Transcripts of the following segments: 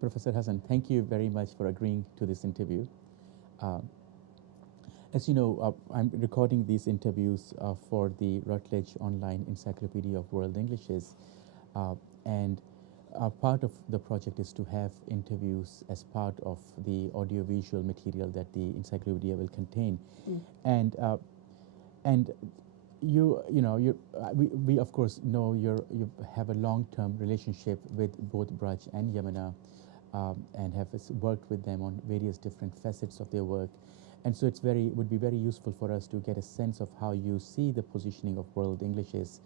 Professor Hassan, thank you very much for agreeing to this interview. Uh, as you know, I'm recording these interviews for the Routledge Online Encyclopedia of World Englishes, and part of the project is to have interviews as part of the audiovisual material that the encyclopedia will contain. And and you know we of course know you have a long-term relationship with both Braj and Yamuna, and have worked with them on various different facets of their work, and so would be very useful for us to get a sense of how you see the positioning of World Englishes,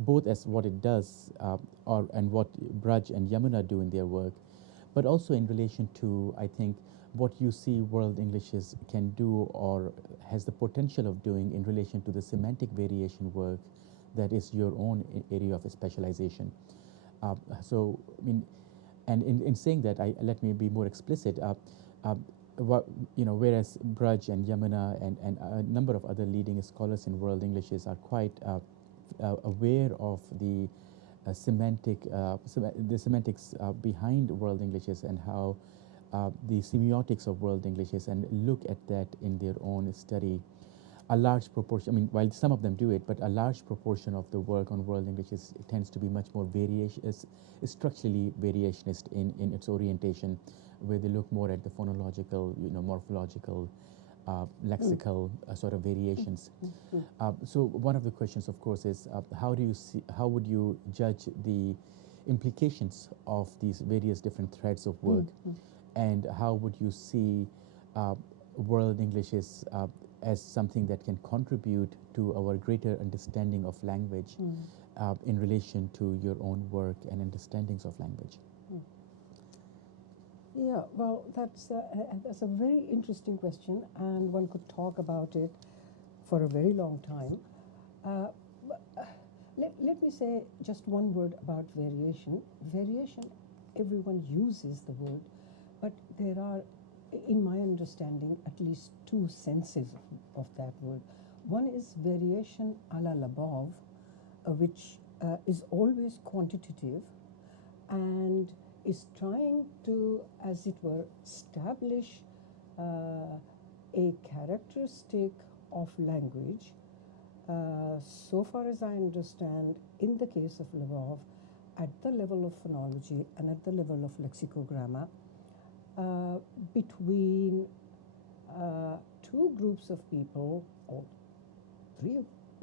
both as what it does, and what Braj and Yamuna do in their work, but also in relation to, I think, what you see World Englishes can do or has the potential of doing in relation to the semantic variation work that is your own area of specialization. So, I mean, and in saying that, let me be more explicit. What, whereas Braj and Yamuna and a number of other leading scholars in World Englishes are quite aware of the semantics behind World Englishes and how the semiotics of World Englishes, and look at that in their own study. A large proportion, I mean, while some of them do it, but a large proportion of the work on World Englishes tends to be much more structurally variationist in its orientation, where they look more at the phonological, morphological, lexical sort of variations. So one of the questions, of course, is how would you judge the implications of these various different threads of work, and how would you see World Englishes as something that can contribute to our greater understanding of language in relation to your own work and understandings of language? Yeah, well, that's a very interesting question, and one could talk about it for a very long time. Let me say just one word about variation. Variation, everyone uses the word, but there are, in my understanding, at least two senses of that word. One is variation a la Labov, which is always quantitative and is trying to, as it were, establish a characteristic of language. So far as I understand, in the case of Labov, at the level of phonology and at the level of lexicogramma, between two groups of people, or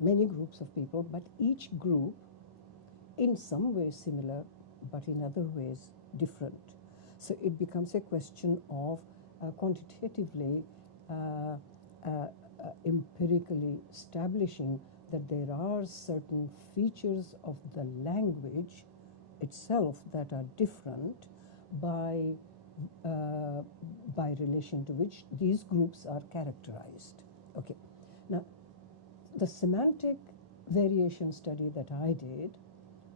many groups of people, but each group in some ways similar, but in other ways different. So it becomes a question of quantitatively, empirically establishing that there are certain features of the language itself that are different by relation to which these groups are characterized. Okay. Now, the semantic variation study that I did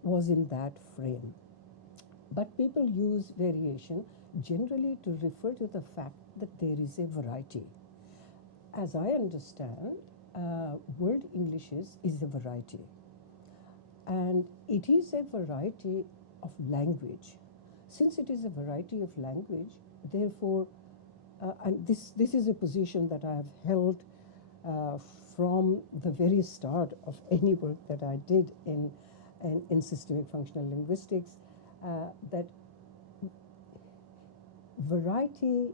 was in that frame. But people use variation generally to refer to the fact that there is a variety. As I understand, World Englishes is a variety. And it is a variety of language. Since it is a variety of language, therefore, and this is a position that I have held from the very start of any work that I did in systemic functional linguistics, that variety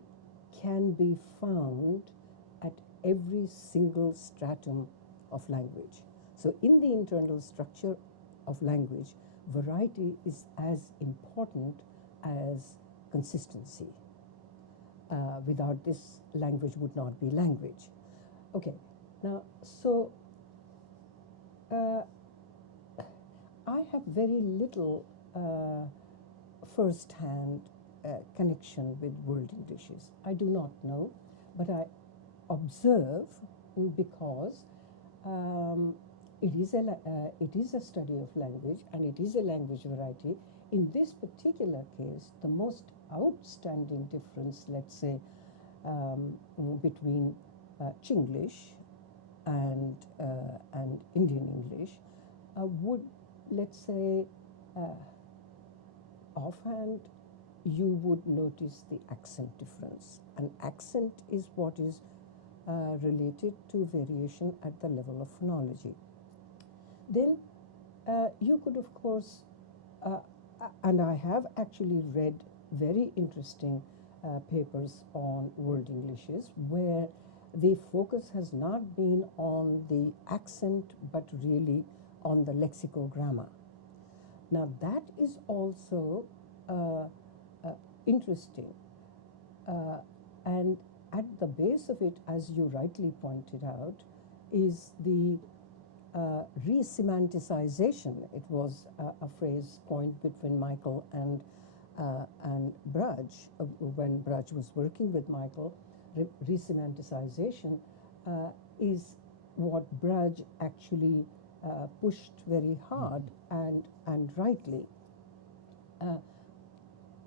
can be found at every single stratum of language. So in the internal structure of language, variety is as important as consistency. Without this, language would not be language. Okay, now, so I have very little first-hand connection with World Englishes. I do not know, but I observe because it is a study of language and it is a language variety. In this particular case, the most outstanding difference, let's say, between Chinglish and Indian English would, let's say, offhand you would notice the accent difference. And accent is what is related to variation at the level of phonology. Then you could, of course, and I have actually read very interesting papers on World Englishes where the focus has not been on the accent but really on the lexicogrammar. Now that is also interesting, and at the base of it, as you rightly pointed out, is the re-semanticization. It was a phrase coined between Michael and Brudge when Brudge was working with Michael. Re-semanticization is what Brudge actually pushed very hard and rightly.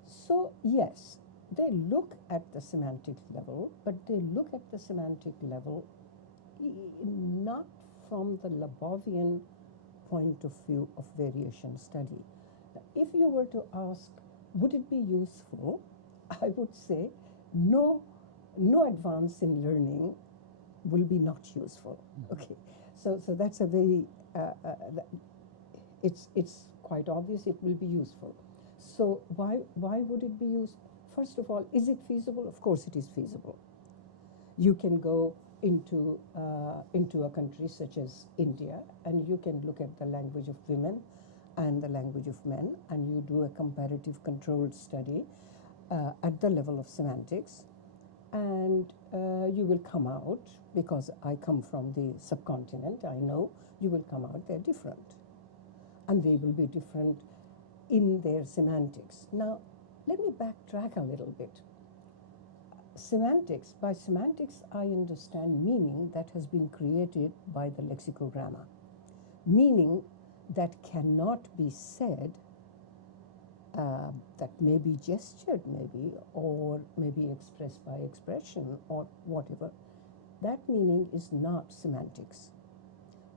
So yes, they look at the semantic level, but they look at the semantic level not from the Labovian point of view of variation study. If you were to ask, would it be useful? I would say no advance in learning will be not useful. Okay, so that's a very it's quite obvious it will be useful. So why would it be used? First of all, is it feasible? Of course it is feasible. You can go into a country such as India and you can look at the language of women and the language of men, and you do a comparative controlled study at the level of semantics, and you will come out, because I come from the subcontinent, I know you will come out they're different, and they will be different in their semantics. Now let me backtrack a little bit. Semantics, by semantics I understand meaning that has been created by the lexicogramma, meaning that cannot be said, that may be gestured maybe, or maybe expressed by expression or whatever. That meaning is not semantics.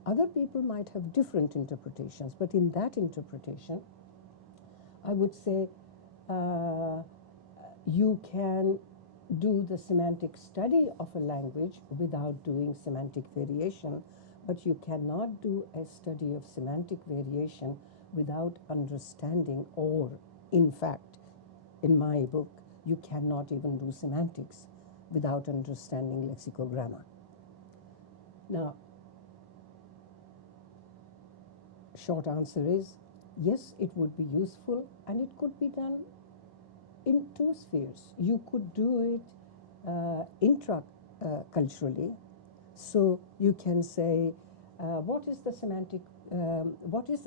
Other people might have different interpretations, but in that interpretation I would say you can do the semantic study of a language without doing semantic variation, but you cannot do a study of semantic variation without understanding, or in fact, in my book, you cannot even do semantics without understanding lexicogramma. Now, short answer is yes, it would be useful, and it could be done in two spheres. You could do it intra-culturally. So you can say, what is the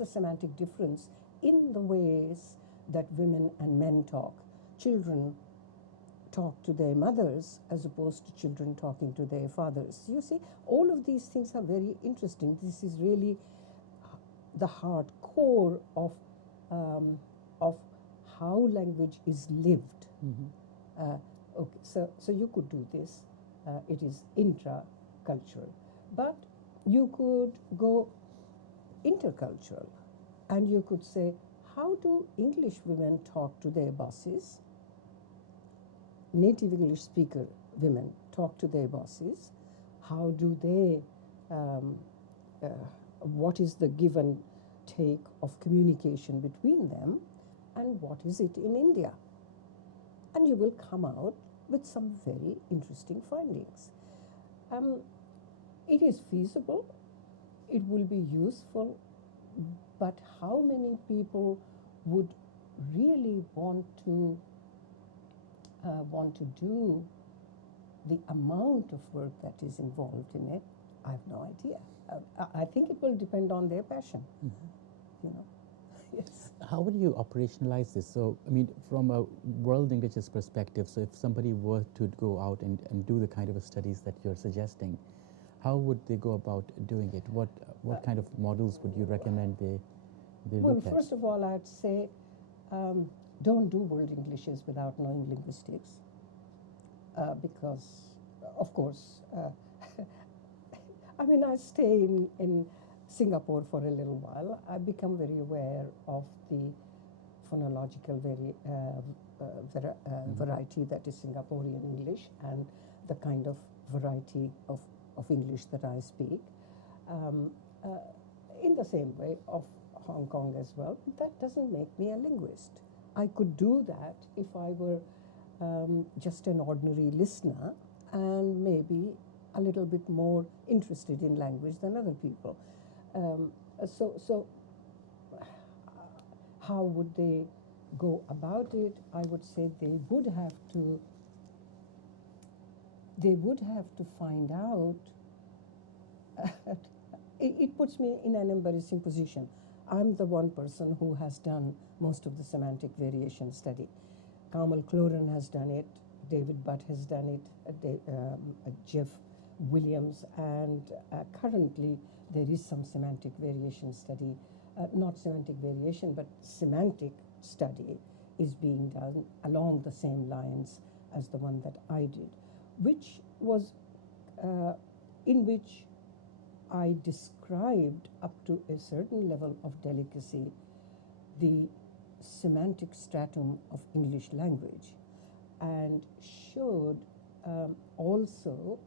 semantic difference in the ways that women and men talk? Children talk to their mothers as opposed to children talking to their fathers. You see, all of these things are very interesting. This is really the hardcore of how language is lived. Okay, so you could do this. It is intra-cultural, but you could go intercultural, and you could say, how do English women talk to their bosses? Native English speaker women talk to their bosses. How do they? What is the give and take of communication between them, and what is it in India? And you will come out with some very interesting findings. It is feasible, it will be useful, but how many people would really want to do the amount of work that is involved in it? I have no idea. I think it will depend on their passion. You know. Yes. How would you operationalize this? So, I mean, from a World English's perspective, so if somebody were to go out and do the kind of studies that you're suggesting, how would they go about doing it? What kind of models would you recommend they look at? Well, first of all, I'd say don't do World Englishes without knowing linguistics, because, of course, I mean, I stay in Singapore for a little while. I've become very aware of the phonological variety that is Singaporean English and the kind of variety of English that I speak. In the same way of Hong Kong as well, that doesn't make me a linguist. I could do that if I were just an ordinary listener and maybe a little bit more interested in language than other people. So how would they go about it? I would say they would have to find out. It puts me in an embarrassing position. I'm the one person who has done most of the semantic variation study. Kamal Cloran has done it, David Butt has done it, Jeff Williams, and currently there is some semantic variation study, not semantic variation, but semantic study is being done along the same lines as the one that I did, which was in which I described up to a certain level of delicacy the semantic stratum of English language and showed also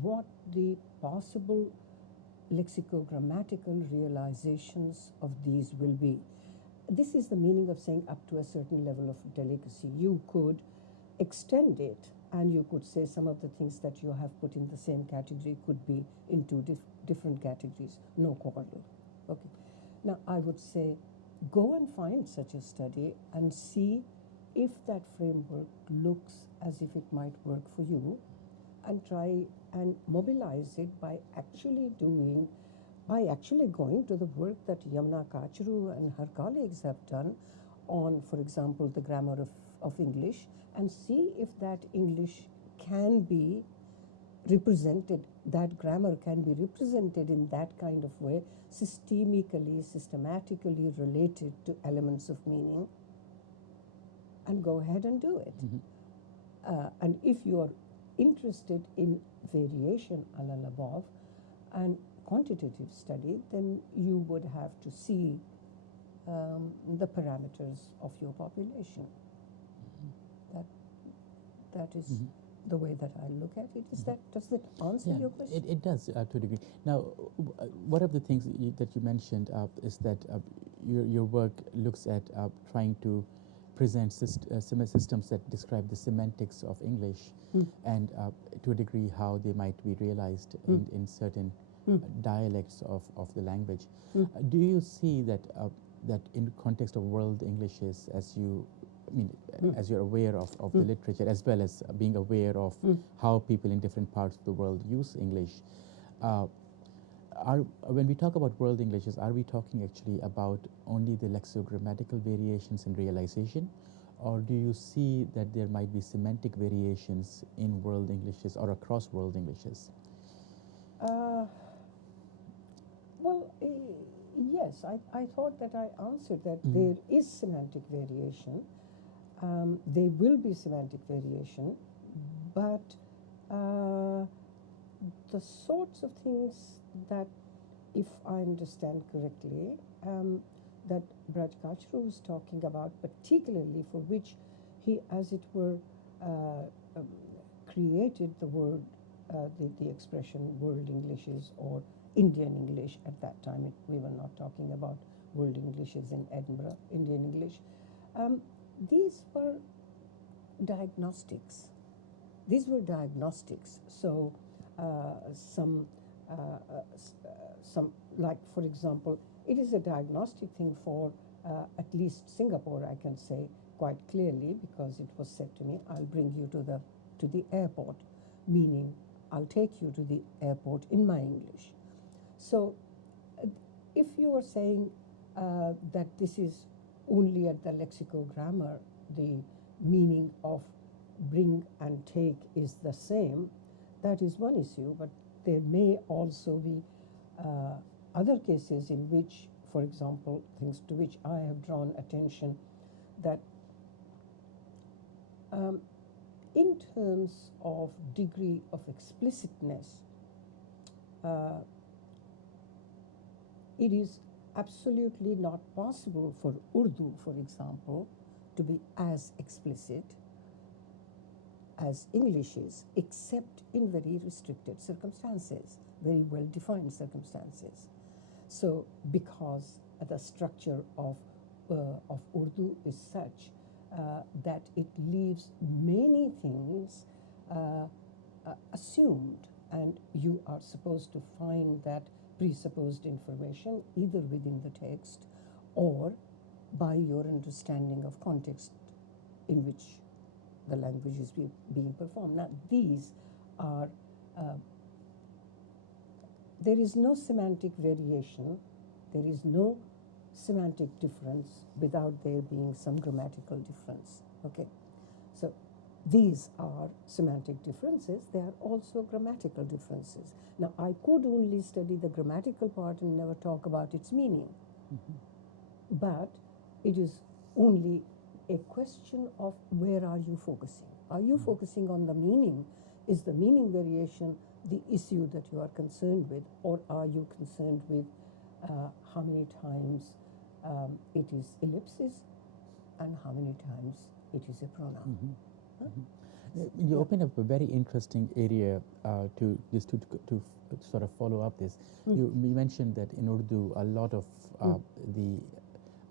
what the possible lexicogrammatical realizations of these will be. This is the meaning of saying up to a certain level of delicacy. You could extend it and you could say some of the things that you have put in the same category could be in two different categories. No quarrel. Okay. Now I would say go and find such a study and see if that framework looks as if it might work for you, and try and mobilize it by actually going to the work that Yamuna Kachru and her colleagues have done on, for example, the grammar of English, and see if that English can be represented, that grammar can be represented in that kind of way, systematically related to elements of meaning, and go ahead and do it. And if you are interested in variation a la above and quantitative study, then you would have to see the parameters of your population. That is the way that I look at it. Does that answer your question? It does to a degree. Now, one of the things that you mentioned is that your work looks at trying to present systems that describe the semantics of English and to a degree how they might be realized in certain dialects of the language. Do you see that that in context of world Englishes, as you as you're aware of the literature, as well as being aware of how people in different parts of the world use English, when we talk about world Englishes, are we talking actually about only the lexicogrammatical variations in realization, or do you see that there might be semantic variations in world Englishes or across world Englishes? Well, yes, I thought that I answered that there is semantic variation. There will be semantic variation, but the sorts of things that, if I understand correctly, that Braj Kachru was talking about, particularly for which he, as it were, created the word, the expression world Englishes or Indian English at that time. We were not talking about world Englishes in Edinburgh, Indian English. These were diagnostics. So some, like, for example, it is a diagnostic thing for at least Singapore, I can say quite clearly, because it was said to me, I'll bring you to the airport, meaning I'll take you to the airport in my English. So if you are saying that this is only at the lexicogrammar, the meaning of bring and take is the same, that is one issue, but there may also be other cases in which, for example, things to which I have drawn attention, that in terms of degree of explicitness, it is absolutely not possible for Urdu, for example, to be as explicit as English is, except in very restricted circumstances, very well-defined circumstances. So, because the structure of Urdu is such that it leaves many things assumed, and you are supposed to find that presupposed information either within the text or by your understanding of context in which the language is being performed. Now, these are, there is no semantic variation, there is no semantic difference without there being some grammatical difference. Okay, so these are semantic differences. They are also grammatical differences. Now, I could only study the grammatical part and never talk about its meaning. But it is only a question of where are you focusing? Are you focusing on the meaning? Is the meaning variation the issue that you are concerned with, or are you concerned with how many times it is ellipsis and how many times it is a pronoun? You opened up a very interesting area to sort of follow up this. You mentioned that in Urdu, a lot of the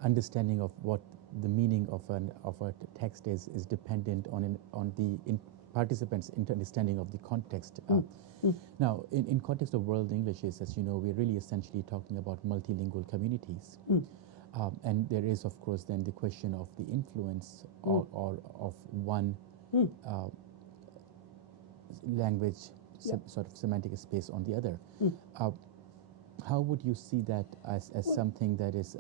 understanding of what the meaning of a text is dependent on the participants' understanding of the context. Now, in context of world Englishes, as you know, we're really essentially talking about multilingual communities. And there is, of course, then the question of the influence or of one language sort of semantic space on the other. How would you see that as something that is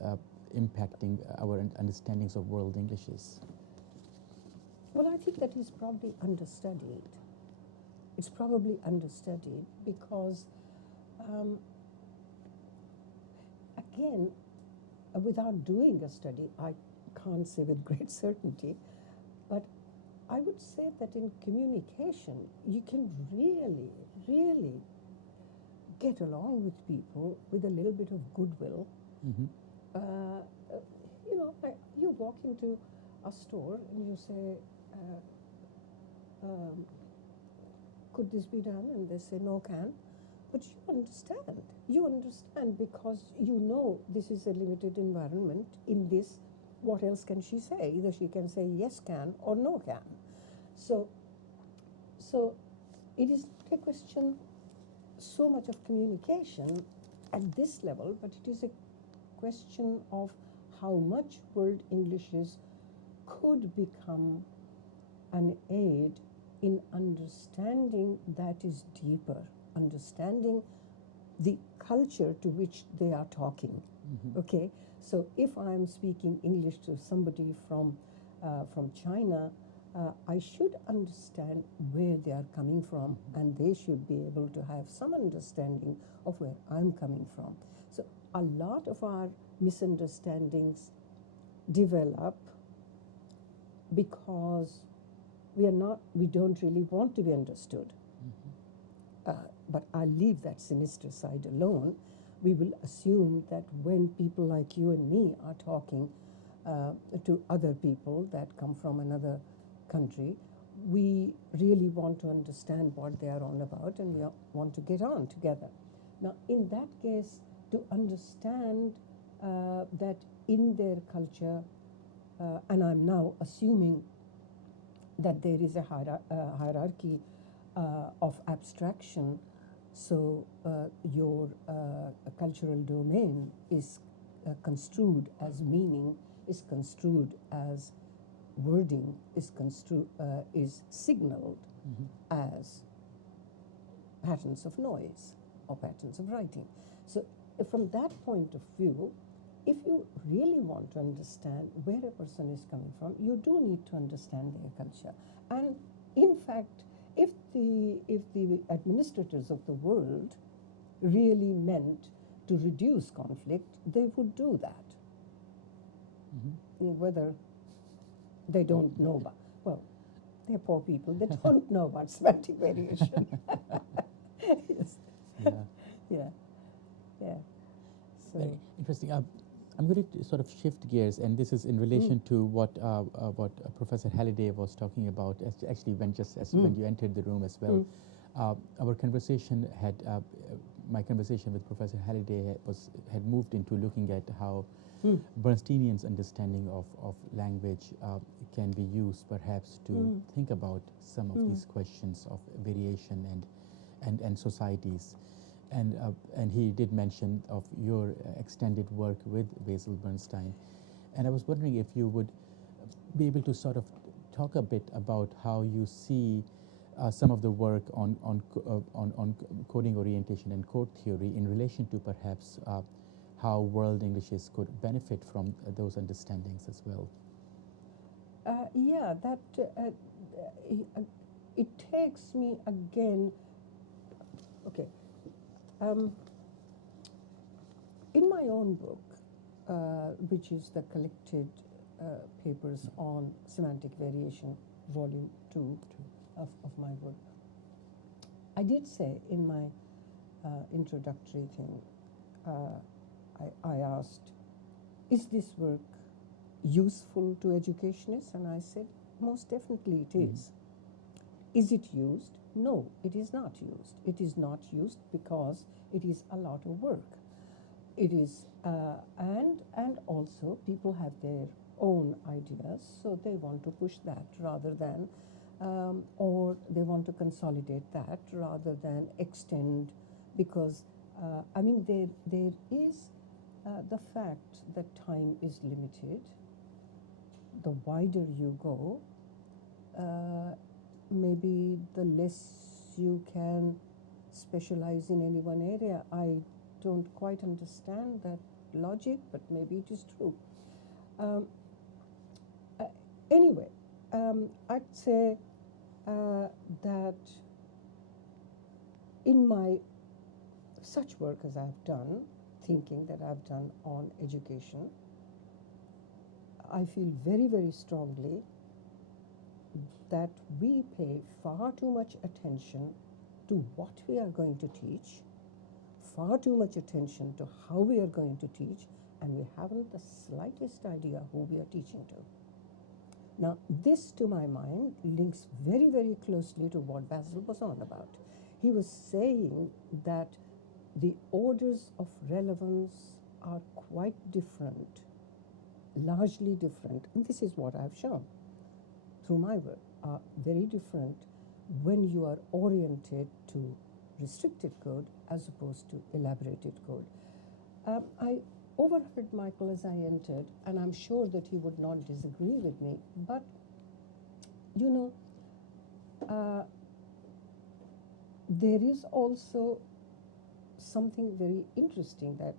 impacting our understandings of world Englishes? Well, I think that is probably understudied. It's probably understudied because, again, without doing a study, I can't say with great certainty, but I would say that in communication, you can really, really get along with people with a little bit of goodwill. You know, you walk into a store and you say, could this be done? And they say, no, can. But you understand. You understand because you know this is a limited environment. In this, what else can she say? Either she can say yes, can, or no, can. So it is not a question so much of communication at this level, but it is a question of how much world Englishes could become an aid in understanding that is deeper, understanding the culture to which they are talking. Okay, so if I'm speaking English to somebody from China, I should understand where they are coming from, and they should be able to have some understanding of where I'm coming from. So a lot of our misunderstandings develop because we don't really want to be understood. But I'll leave that sinister side alone. We will assume that when people like you and me are talking to other people that come from another country, we really want to understand what they are on about, and we want to get on together. Now, in that case, to understand that in their culture, and I'm now assuming that there is a hierarchy of abstraction, so your cultural domain is construed as meaning, is construed as wording, is signaled as patterns of noise or patterns of writing. So from that point of view, if you really want to understand where a person is coming from, you do need to understand their culture. And in fact, if the administrators of the world really meant to reduce conflict, they would do that. Whether they don't know about, well, they're poor people, they don't know about semantic variation. Yes. Yeah. Yeah. So, Very interesting. I'm going to sort of shift gears, and this is in relation to what Professor Halliday was talking about. Actually, when you entered the room as well, our conversation my conversation with Professor Halliday had moved into looking at how Bernsteinian's understanding of language can be used, perhaps, to think about some of these questions of variation and societies. And he did mention of your extended work with Basil Bernstein. And I was wondering if you would be able to sort of talk a bit about how you see some of the work on coding orientation and code theory in relation to perhaps how world Englishes could benefit from those understandings as well. yeah, that it takes me again. Okay. In my own book, which is the collected papers on semantic variation, volume 2 of my work, I did say in my introductory thing, I asked, is this work useful to educationists? And I said, most definitely it is. Is it used? No, it is not used. It is not used because it is a lot of work. It is, and also people have their own ideas, so they want to push that rather than, or they want to consolidate that rather than extend, because I mean there is the fact that time is limited. The wider you go, maybe the less you can specialize in any one area. I don't quite understand that logic, but maybe it is true. Anyway, I'd say that in my such work as I've done, thinking that I've done on education, I feel very, very strongly that we pay far too much attention to what we are going to teach, far too much attention to how we are going to teach, and we haven't the slightest idea who we are teaching to. Now, this, to my mind, links very, very closely to what Basil was on about. He was saying that the orders of relevance are quite different, largely different, and this is what I've shown through my work, are very different when you are oriented to restricted code as opposed to elaborated code. I overheard Michael as I entered, and I'm sure that he would not disagree with me, but you know, there is also something very interesting that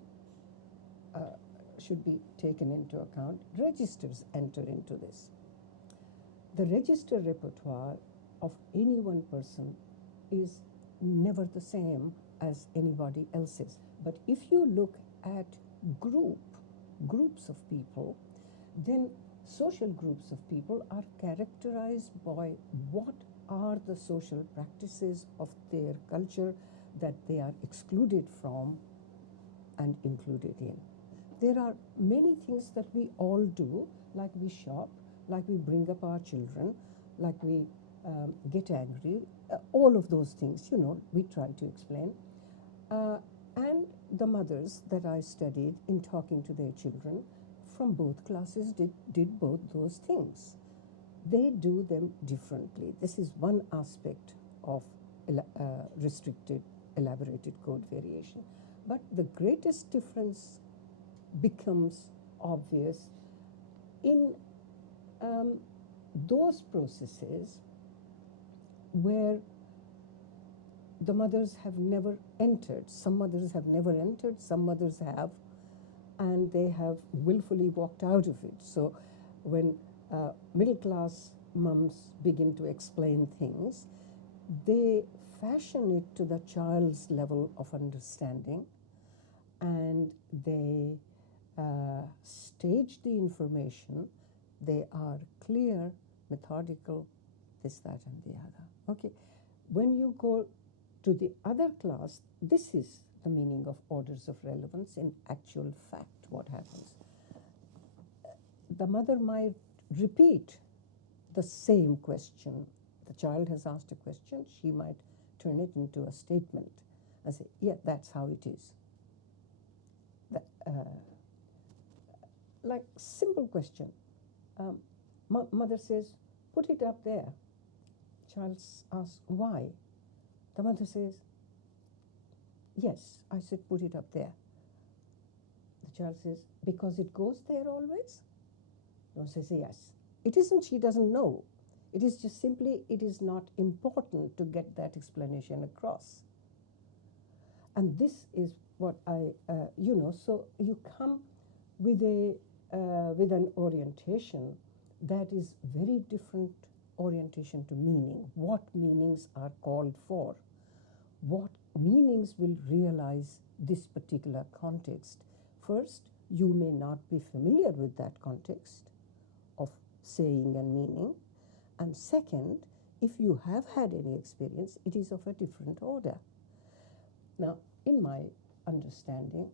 should be taken into account. Registers enter into this. The register repertoire of any one person is never the same as anybody else's. But if you look at groups of people, then social groups of people are characterized by what are the social practices of their culture that they are excluded from and included in. There are many things that we all do, like we shop, like we bring up our children, like we get angry, all of those things, you know, we try to explain. And the mothers that I studied in talking to their children from both classes did both those things. They do them differently. This is one aspect of restricted, elaborated code variation. But the greatest difference becomes obvious in those processes where the mothers have never entered. Some mothers have never entered, some mothers have, and they have willfully walked out of it. So when middle class mums begin to explain things, they fashion it to the child's level of understanding, and they stage the information. They are clear, methodical, this, that, and the other. Okay, when you go to the other class, this is the meaning of orders of relevance. In actual fact, what happens? The mother might repeat the same question. The child has asked a question, she might turn it into a statement and say, yeah, that's how it is. Like simple question. Mother says, put it up there. Child asks, why? The mother says, yes, I said put it up there. The child says, because it goes there always? The mother says, yes. It isn't she doesn't know. It is just simply, it is not important to get that explanation across. And this is what so you come with with an orientation that is very different orientation to meaning. What meanings are called for? What meanings will realize this particular context? First, you may not be familiar with that context of saying and meaning. And second, if you have had any experience, it is of a different order. Now, in my understanding,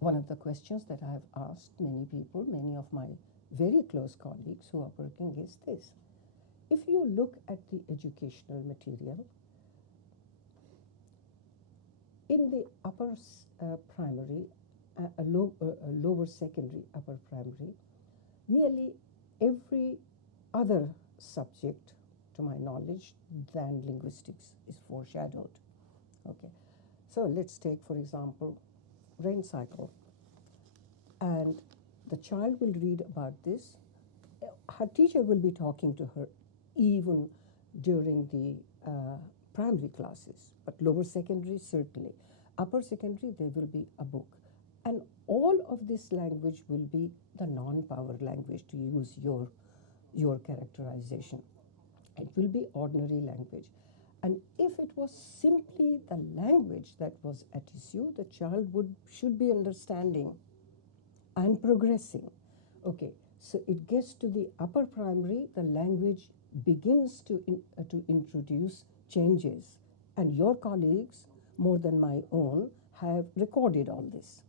one of the questions that I have asked many people, many of my very close colleagues who are working, is this. If you look at the educational material, in the upper primary, lower secondary, upper primary, nearly every other subject, to my knowledge, than linguistics is foreshadowed. Okay, so let's take, for example, rain cycle. And the child will read about this. Her teacher will be talking to her even during the primary classes, but lower secondary, certainly. Upper secondary, there will be a book. And all of this language will be the non-powered language, to use your characterization. It will be ordinary language. And if it was simply the language that was at issue, the child should be understanding and progressing. Okay, so it gets to the upper primary, the language begins to introduce changes. And your colleagues, more than my own, have recorded all this.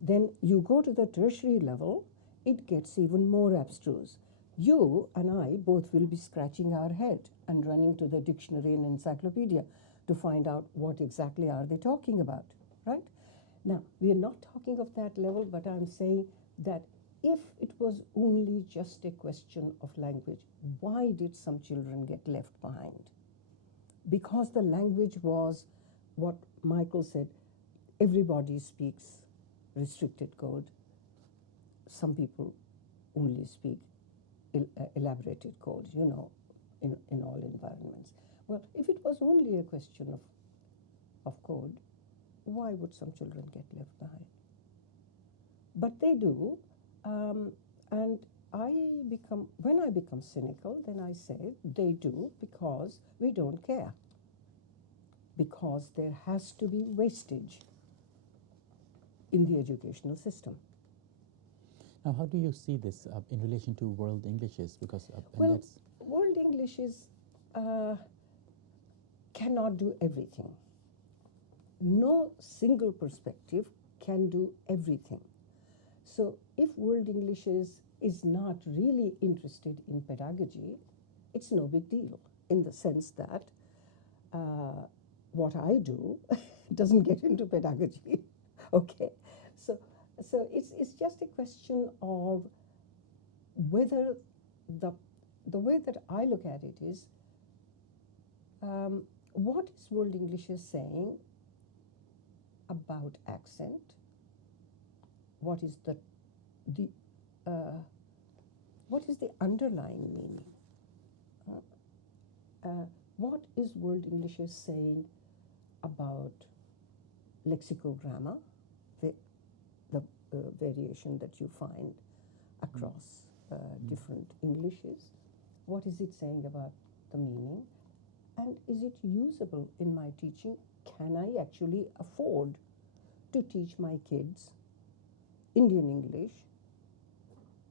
Then you go to the tertiary level, it gets even more abstruse. You and I both will be scratching our head and running to the dictionary and encyclopedia to find out what exactly are they talking about, right? Now, we are not talking of that level, but I'm saying that if it was only just a question of language, why did some children get left behind? Because the language was what Michael said, everybody speaks restricted code. Some people only speak elaborated code, in all environments. Well, if it was only a question of code, why would some children get left behind? But they do, and when I become cynical, then I say they do because we don't care. Because there has to be wastage in the educational system. Now, how do you see this in relation to world Englishes? Because well, world Englishes cannot do everything. No single perspective can do everything. So if world Englishes is not really interested in pedagogy, it's no big deal, in the sense that what I do doesn't get into pedagogy. Okay, so it's just a question of whether the way that I look at it is, what is world Englishes saying about accent? What is the underlying meaning? What is world Englishes saying about lexicogramma, the variation that you find across different Englishes? What is it saying about the meaning? And is it usable in my teaching? Can I actually afford to teach my kids Indian English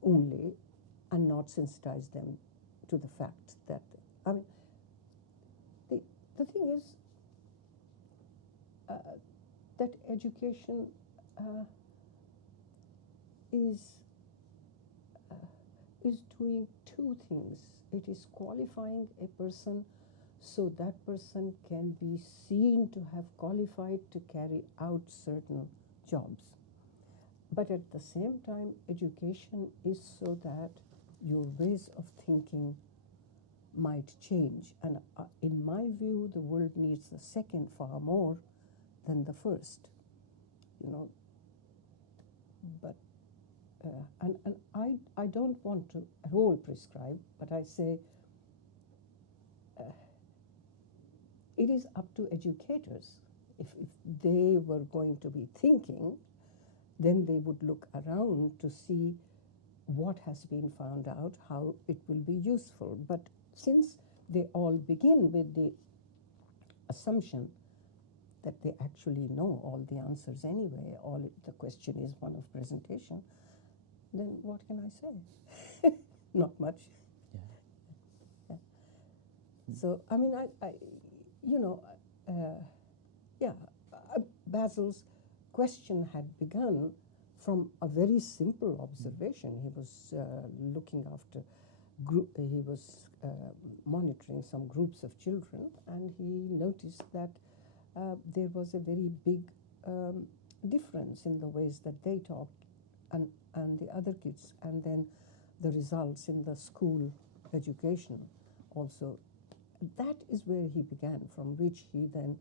only and not sensitize them to the fact that, the thing is, that education is doing two things. It is qualifying a person so that person can be seen to have qualified to carry out certain jobs. But at the same time, education is so that your ways of thinking might change. And in my view, the world needs the second far more than the first, you know. But and I don't want to at all prescribe, but I say it is up to educators. If they were going to be thinking, then they would look around to see what has been found out, how it will be useful. But since they all begin with the assumption that they actually know all the answers anyway, the question is one of presentation, then what can I say? Not much. Yeah. Yeah. So, I mean, you know, Basil's question had begun from a very simple observation. He was looking after he was monitoring some groups of children, and he noticed that there was a very big difference in the ways that they talked and the other kids, and then the results in the school education also. That is where he began, from which he then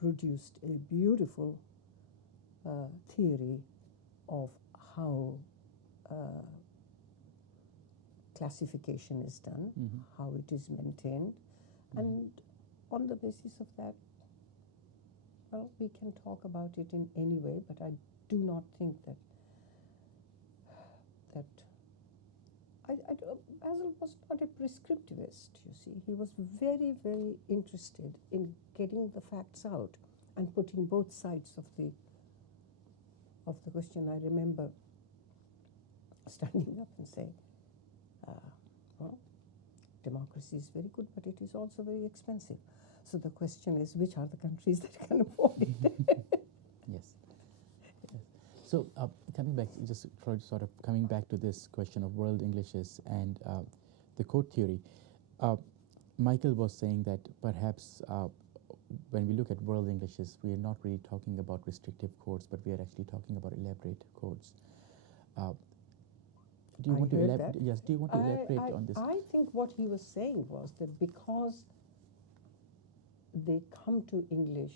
produced a beautiful theory of how classification is done, how it is maintained, and on the basis of that, well, we can talk about it in any way, but I do not think that Basil was not a prescriptivist, you see. He was very, very interested in getting the facts out and putting both sides of the question. I remember standing up and saying, well, democracy is very good, but it is also very expensive. So the question is, which are the countries that can afford it? Yes. So coming back, just sort of coming back to this question of world Englishes and the code theory, Michael was saying that perhaps when we look at world Englishes, we are not really talking about restrictive codes, but we are actually talking about elaborate codes. Do you want to elaborate? Yes. Do you want to elaborate on this? I think what he was saying was that because they come to English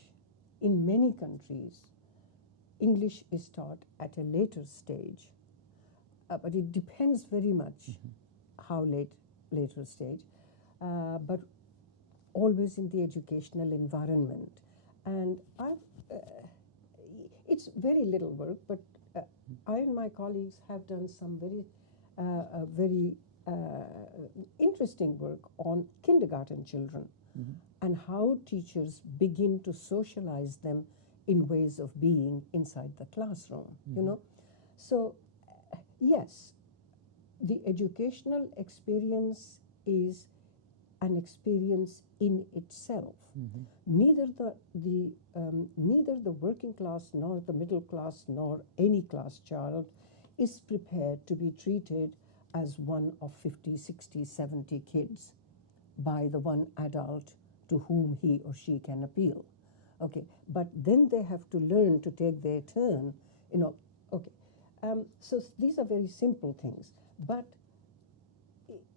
in many countries, English is taught at a later stage, but it depends very much how later stage, but always in the educational environment. And it's very little work, but I and my colleagues have done some very interesting work on kindergarten children and how teachers begin to socialize them in ways of being inside the classroom, you know. So, yes, the educational experience is an experience in itself. Neither the working class nor the middle class nor any class child is prepared to be treated as one of 50, 60, 70 kids by the one adult to whom he or she can appeal. Okay, but then they have to learn to take their turn, you know. Okay, so these are very simple things. But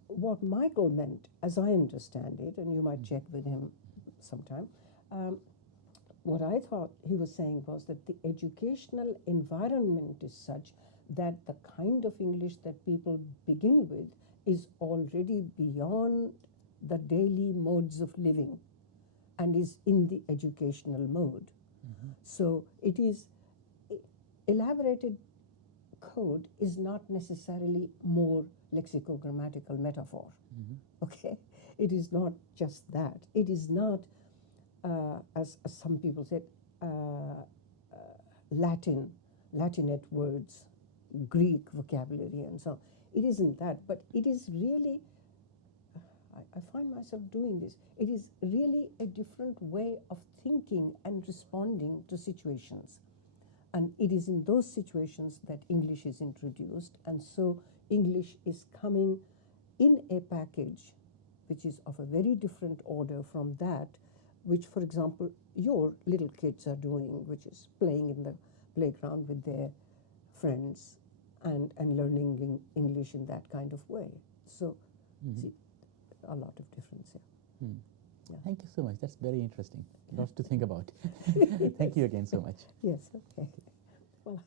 what Michael meant, as I understand it, and you might check with him sometime, what I thought he was saying was that the educational environment is such that the kind of English that people begin with is already beyond the daily modes of living and is in the educational mode. So it is, elaborated code is not necessarily more lexicogrammatical metaphor. Okay, it is not just that. It is not, as some people said, Latinate words, Greek vocabulary and so on. It isn't that, but it is really, I find myself doing this. It is really a different way of thinking and responding to situations. And it is in those situations that English is introduced. And so English is coming in a package which is of a very different order from that, which, for example, your little kids are doing, which is playing in the playground with their friends and learning English in that kind of way. So, see, a lot of difference here. Yeah. Thank you so much. That's very interesting. Lots to think about. Thank you again so much. Yes, okay. Well,